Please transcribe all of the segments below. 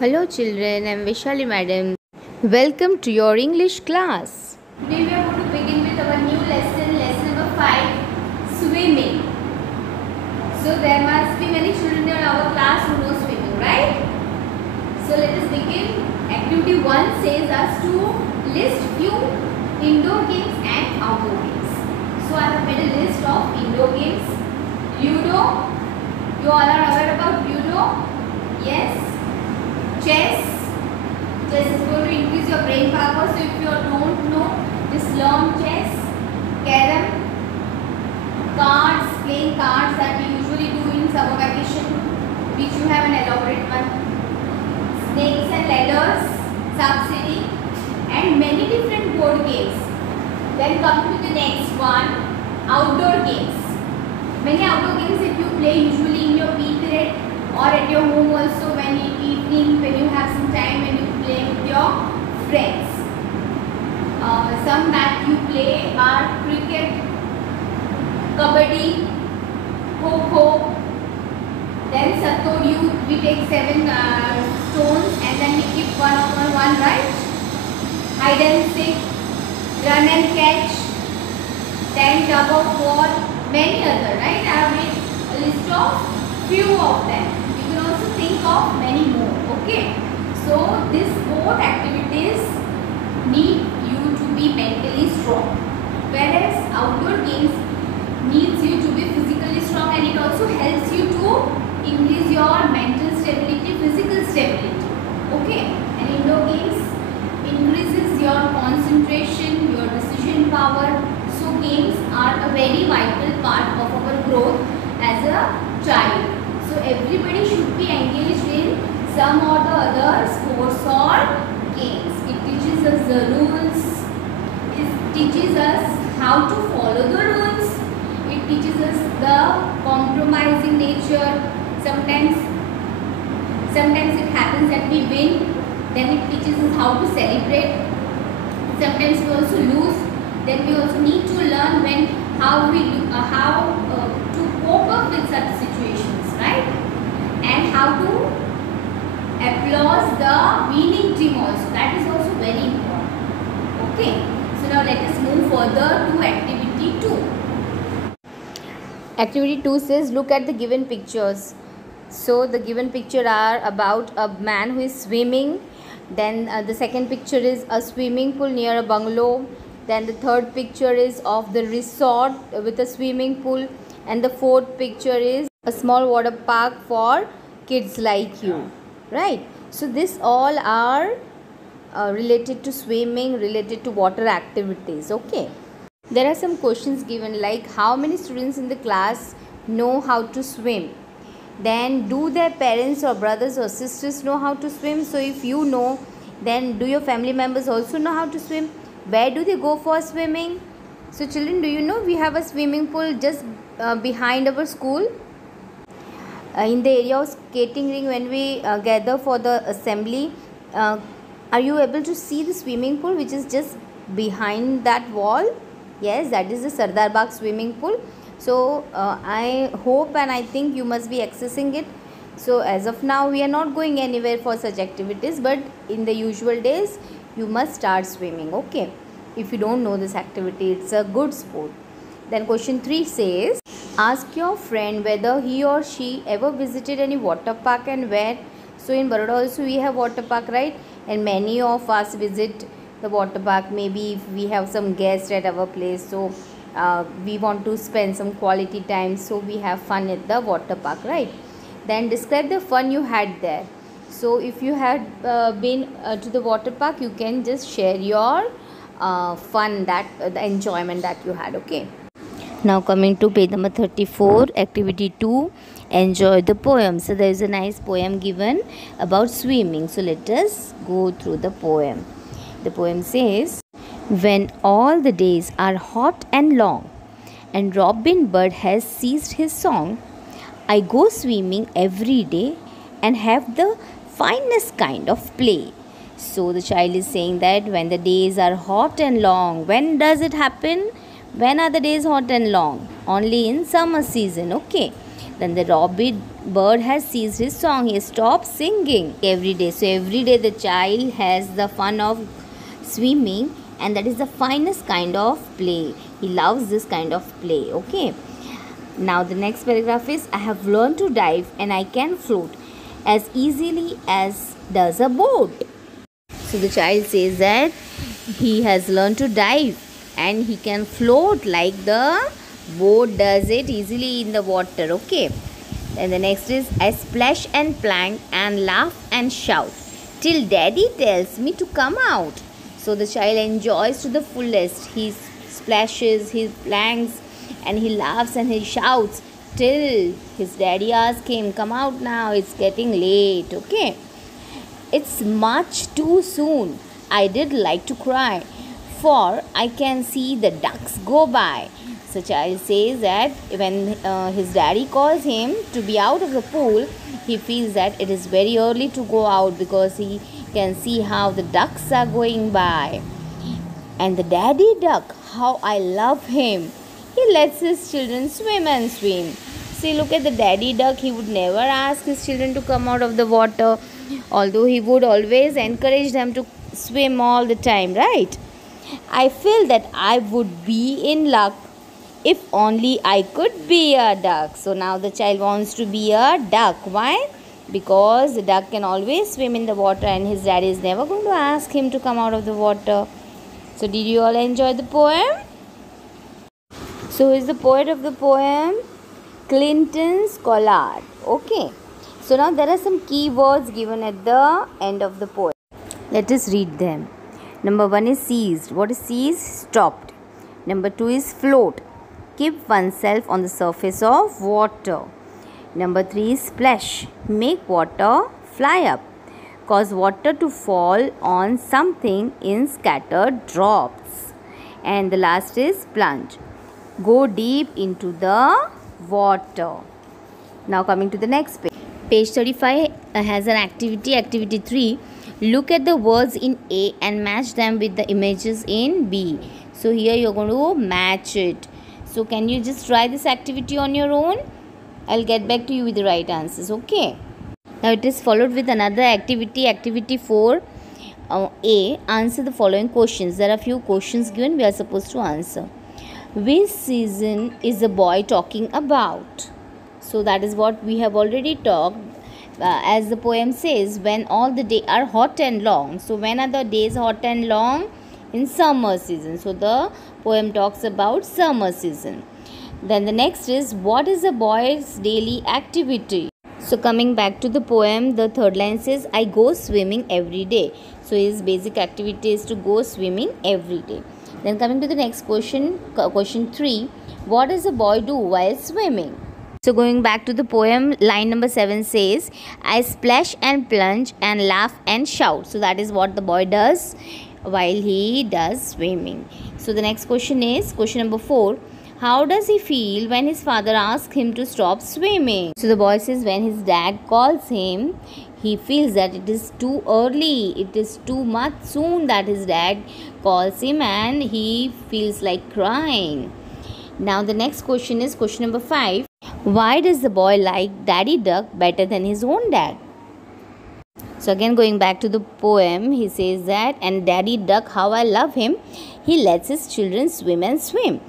Hello children, I am Vishali madam. Welcome to your English class. Today we are going to begin with our new lesson, lesson number 5, swimming. So there must be many children in our class who know swimming, right? So let us begin. Activity 1 says us to list few indoor games and outdoor games. So I have made a list of indoor games. Ludo. You all are aware about Ludo? Yes. Chess. Chess is going to increase your brain power. So if you don't know, this long chess, carom, cards, playing cards that we usually do in summer vacation, which you have an elaborate one. Snakes and ladders, Sapsidi, and many different board games. Then come to the next one, outdoor games. Many outdoor games that you play usually in your PE period or at your home also when evening, when you have some time when you play with your friends. Some that you play are cricket, kabaddi, kho-kho, then sattodiyu, we take 7 stones and then we keep one on one, right? Hide and seek, run and catch, then tug of war, many other, right? I have made a list of few of them. You can also think of many more, okay? So these both activities need you to be mentally strong, whereas outdoor games needs you to be physically strong, and it also helps you to increase your mental stability, physical stability, okay? And indoor games increases your concentration, your decision power. So games are a very vital part of our growth as a child. So everybody should be engaged in some or the other sports or games. It teaches us the rules. It teaches us how to follow the rules. It teaches us the compromising nature. Sometimes it happens that we win. Then it teaches us how to celebrate. Sometimes we also lose. Then we also need to learn how to cope up with such situations, right? And how to applaud the winning team also. That is also very important. Okay. So now let us move further to activity 2. Activity 2 says look at the given pictures. So the given picture are about a man who is swimming. Then the second picture is a swimming pool near a bungalow. Then the third picture is of the resort with a swimming pool. And the fourth picture is a small water park for kids like you. Right? So this all are related to swimming, related to water activities. Okay. There are some questions given like how many students in the class know how to swim? Then do their parents or brothers or sisters know how to swim? So if you know, then do your family members also know how to swim? Where do they go for swimming? So children, do you know we have a swimming pool just behind our school? In the area of skating ring, when we gather for the assembly, are you able to see the swimming pool which is just behind that wall? Yes, that is the Sardar Bagh swimming pool. So I hope and I think you must be accessing it. So as of now we are not going anywhere for such activities, but in the usual days you must start swimming, okay? If you don't know this activity, it's a good sport. Then question 3 says ask your friend whether he or she ever visited any water park and where. So in Baroda also we have water park, right? And many of us visit the water park. Maybe if we have some guests at our place, so we want to spend some quality time, so we have fun at the water park, right? Then describe the fun you had there. So if you had been to the water park, you can just share your fun, that the enjoyment that you had, okay? Now coming to page number 34, activity 2, enjoy the poem. So there is a nice poem given about swimming. So let us go through the poem. The poem says, when all the days are hot and long, and robin bird has ceased his song, I go swimming every day and have the finest kind of play. So the child is saying that when the days are hot and long, when does it happen? When are the days hot and long? Only in summer season, okay? Then the robin bird has ceased his song. He stopped singing every day. So every day the child has the fun of swimming, and that is the finest kind of play. He loves this kind of play. Okay. Now the next paragraph is, I have learned to dive and I can float as easily as does a boat. So the child says that he has learned to dive and he can float like the boat does it easily in the water. Okay. And the next is, I splash and plank and laugh and shout till daddy tells me to come out. So the child enjoys to the fullest. He splashes, he planks, and he laughs and he shouts till his daddy asks him, come out now, it's getting late. Okay. It's much too soon. I did like to cry, for I can see the ducks go by. So child says that when his daddy calls him to be out of the pool, he feels that it is very early to go out because he can see how the ducks are going by. And the daddy duck, how I love him. He lets his children swim and swim. See, look at the daddy duck. He would never ask his children to come out of the water, although he would always encourage them to swim all the time, right? I feel that I would be in luck if only I could be a duck. So now the child wants to be a duck. Why? Because the duck can always swim in the water and his daddy is never going to ask him to come out of the water. So did you all enjoy the poem? So who is the poet of the poem? Clinton Scollard. Okay. So now there are some key words given at the end of the poem. Let us read them. Number 1 is ceased. What is ceased? Stopped. Number 2 is float. Keep oneself on the surface of water. Number 3 is splash. Make water fly up. Cause water to fall on something in scattered drops. And the last is plunge. Go deep into the water. Now coming to the next page. Page 35 has an activity. Activity 3. Look at the words in A and match them with the images in B. So here you're going to match it. So can you just try this activity on your own? I'll get back to you with the right answers. Okay. Now it is followed with another activity. Activity 4. A. Answer the following questions. There are few questions given. We are supposed to answer. Which season is the boy talking about? So that is what we have already talked. As the poem says, when all the days are hot and long. So when are the days hot and long? In summer season. So the poem talks about summer season. Then the next is, what is the boy's daily activity? So coming back to the poem, the third line says, I go swimming every day. So his basic activity is to go swimming every day. Then coming to the next question, question 3, what does the boy do while swimming? So going back to the poem, line number 7 says, I splash and plunge and laugh and shout. So that is what the boy does while he does swimming. So the next question is question number 4. How does he feel when his father asks him to stop swimming? So the boy says when his dad calls him, he feels that it is too early. It is too much soon that his dad calls him and he feels like crying. Now the next question is question number 5. Why does the boy like Daddy Duck better than his own dad? So again going back to the poem, he says that, and Daddy Duck, how I love him. He lets his children swim and swim.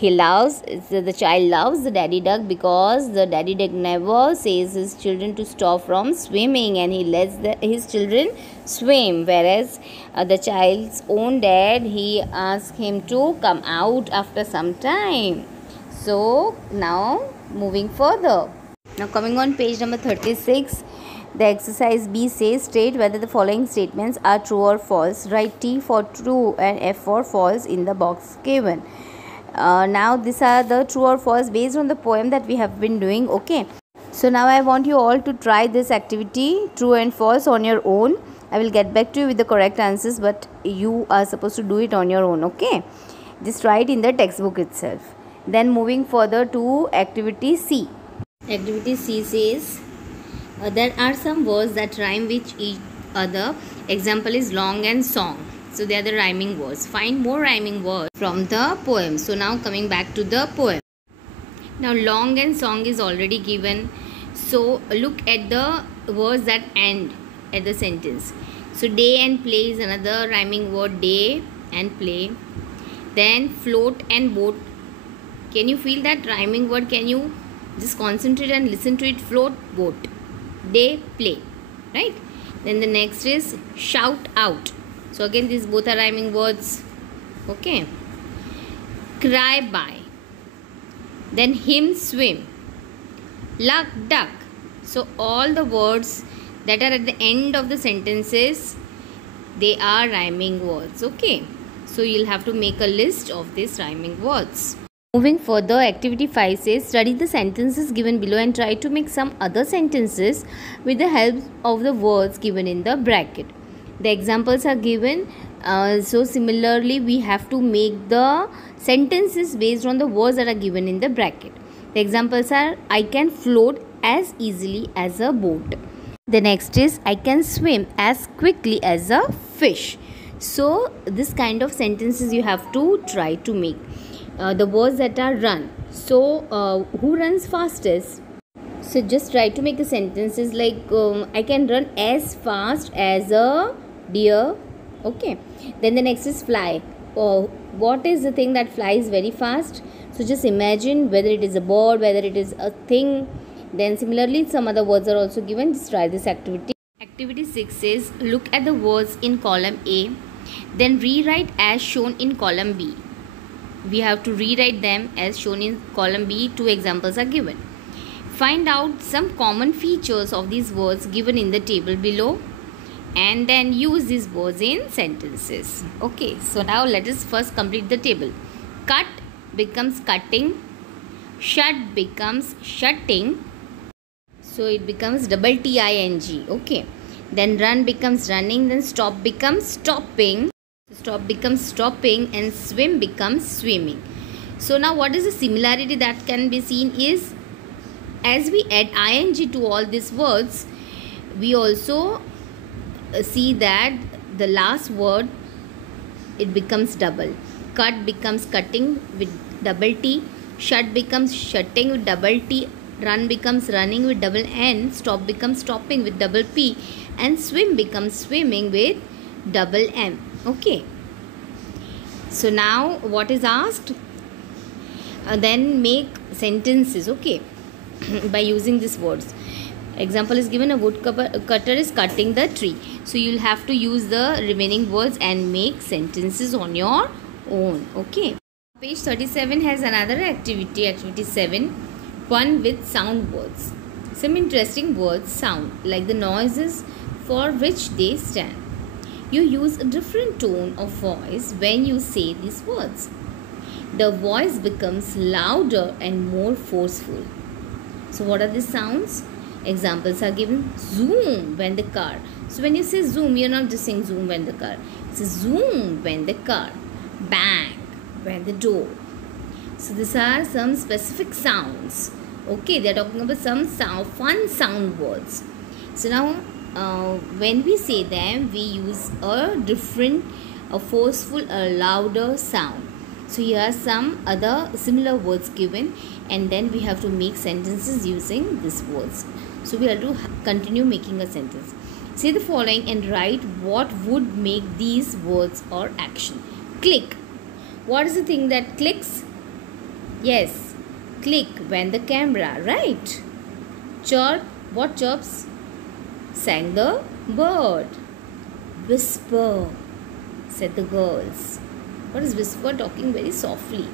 The child loves the Daddy Duck because the Daddy Duck never says his children to stop from swimming and he lets his children swim. Whereas the child's own dad, he asks him to come out after some time. So now moving further. Now coming on page number 36. The exercise B says, state whether the following statements are true or false. Write T for true and F for false in the box given. Now these are the true or false based on the poem that we have been doing. Okay. So now I want you all to try this activity, true and false, on your own. I will get back to you with the correct answers, but you are supposed to do it on your own. Okay. Just write in the textbook itself. Then moving further to activity C. Activity C says, there are some words that rhyme with each other. Example is long and song. So they are the rhyming words. Find more rhyming words from the poem. So now coming back to the poem. Now long and song is already given. So look at the words that end at the sentence. So day and play is another rhyming word. Day and play. Then float and boat. Can you feel that rhyming word? Can you just concentrate and listen to it? Float, boat. Day, play. Right? Then the next is shout out. So again these both are rhyming words. Okay. Cry by. Then him swim. Luck duck. So all the words that are at the end of the sentences, they are rhyming words. Okay. So you'll have to make a list of these rhyming words. Moving further, activity 5 says study the sentences given below and try to make some other sentences with the help of the words given in the bracket. The examples are given. So similarly we have to make the sentences based on the words that are given in the bracket. The examples are I can float as easily as a boat. The next is I can swim as quickly as a fish. So this kind of sentences you have to try to make. The words that are run. So who runs fastest? So just try to make a sentences like I can run as fast as a deer. Okay. Then the next is fly. What is the thing that flies very fast? So just imagine whether it is a bird, whether it is a thing. Then similarly some other words are also given. Just try this activity. Activity 6 says look at the words in column A. Then rewrite as shown in column B. We have to rewrite them as shown in column B. 2 examples are given. Find out some common features of these words given in the table below and then use these words in sentences. Okay, so now let us first complete the table. Cut becomes cutting. Shut becomes shutting. So it becomes double T-I-N-G. Okay. Then run becomes running. Then stop becomes stopping. Stop becomes stopping and swim becomes swimming. So now what is the similarity that can be seen is as we add ing to all these words, we also see that the last word it becomes double. Cut becomes cutting with double T. Shut becomes shutting with double T. Run becomes running with double N. Stop becomes stopping with double P. And swim becomes swimming with double M. Okay. So now what is asked? Then make sentences. Okay. By using these words. Example is given, a wood cutter is cutting the tree. So you'll have to use the remaining words and make sentences on your own. Okay. Page 37 has another activity, activity 7, one with sound words. Some interesting words sound like the noises for which they stand. You use a different tone of voice when you say these words. The voice becomes louder and more forceful. So what are these sounds? Examples are given. Zoom when the car. So when you say zoom, you're not just saying zoom when the car. It's zoom when the car. Bang when the door. So these are some specific sounds. Okay, they're talking about some fun sound words. So now when we say them, we use a different, a forceful, a louder sound. So here are some other similar words given and then we have to make sentences using these words. So we have to continue making a sentence. Say the following and write what would make these words or action. Click. What is the thing that clicks? Yes, click when the camera, right? Chirp. What chirps? Sang the bird. Whisper, said the girls. What is whisper? Talking very softly.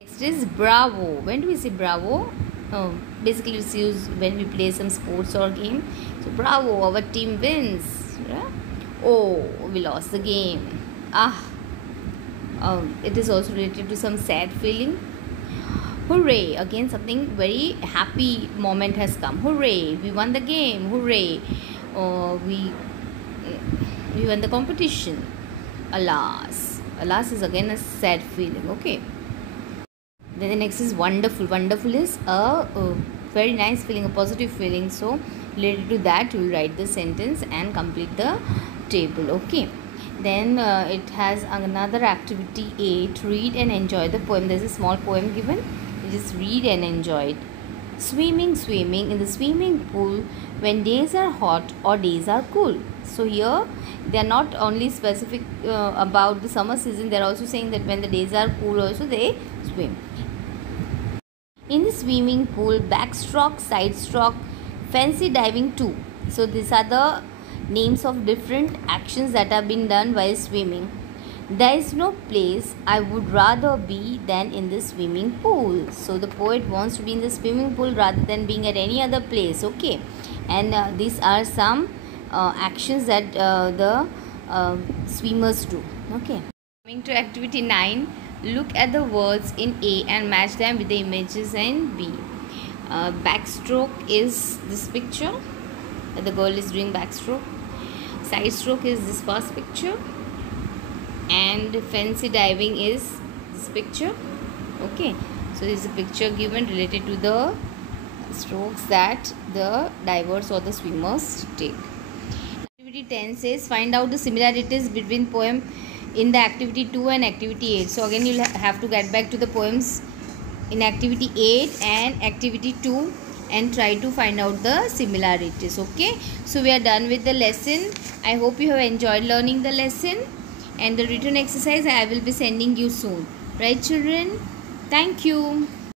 Next is bravo. When do we say bravo? Basically it's used when we play some sports or game. So bravo, our team wins. Yeah? Oh, we lost the game. It is also related to some sad feeling. Hooray, again something very happy moment has come. Hooray, we won the game. Hooray, we won the competition. Alas is again a sad feeling. Okay. Then the next is wonderful. Wonderful is a very nice feeling, a positive feeling. So related to that, you will write the sentence and complete the table. Okay. Then it has another activity 8. Read and enjoy the poem. There is a small poem given. You just read and enjoy it. Swimming, swimming in the swimming pool when days are hot or days are cool. So here they are not only specific about the summer season, they are also saying that when the days are cool also they swim. In the swimming pool, backstroke, side stroke, fancy diving too. So these are the names of different actions that have been done while swimming. There is no place I would rather be than in the swimming pool. So the poet wants to be in the swimming pool rather than being at any other place. Okay, and these are some actions that the swimmers do. Okay. Coming to activity 9, look at the words in A and match them with the images in B. Backstroke is this picture. The girl is doing backstroke. Side stroke is this first picture. And fancy diving is this picture. Okay, so this is a picture given related to the strokes that the divers or the swimmers take. Activity 10 says find out the similarities between poem in the activity 2 and activity 8. So again you'll have to get back to the poems in activity 8 and activity 2 and try to find out the similarities. Okay, so we are done with the lesson. I hope you have enjoyed learning the lesson, and the written exercise I will be sending you soon. Right children? Thank you.